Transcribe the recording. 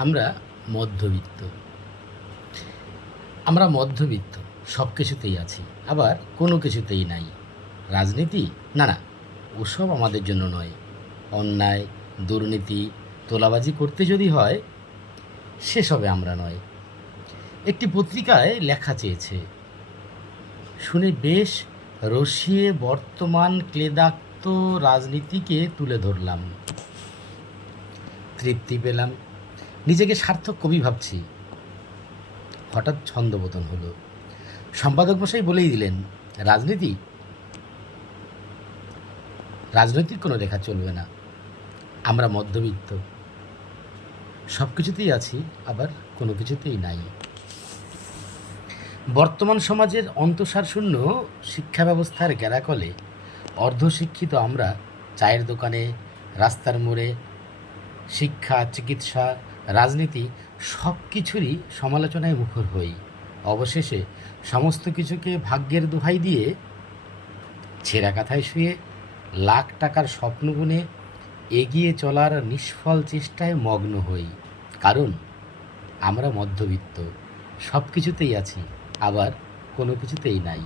আমরা মধ্যবিত্ত। আমরা মধ্যবিত্ত। সব কিছুতেই আছি, আবার কোনো কিছুতেই নাই। রাজনীতি? না, না, ওসব আমাদের জন্য নয়। অন্যায়, দুর্নীতি, তোলাবাজি করতে যদি হয়, সেসবে আমরা নয়। একটি পত্রিকায় লেখা চেয়েছে, শুনে বেশ রসিয়ে বর্তমান ক্লেদাক্ত রাজনীতিকে তুলে ধরলাম। তৃপ্তি পেলাম। নিজেকে সার্থক কবি ভাবছি। হঠাৎ ছন্দপতন হলো। সম্পাদক মশাই বলেই দিলেন, রাজনীতি, রাজনৈতিক কোনো লেখা চলবে না। আমরা মধ্যবিত্ত। সব কিছুতেই আছি, আবার কোনো কিছুতেই নাই। বর্তমান সমাজের অন্তঃসারশূন্য শিক্ষা ব্যবস্থার গ্যারাকলে অর্ধশিক্ষিত আমরা চায়ের দোকানে, রাস্তার মোড়ে, শিক্ষা, চিকিৎসা, রাজনীতি সব কিছুরই সমালোচনায় মুখর হই। অবশেষে সমস্ত কিছুকে ভাগ্যের দোহাই দিয়ে ছেঁড়া কাঁথায় শুয়ে লাখ টাকার স্বপ্ন বুনে এগিয়ে চলার নিষ্ফল চেষ্টায় মগ্ন হই। কারণ আমরা মধ্যবিত্ত। সব কিছুতেই আছি, আবার কোনো কিছুতেই নাই।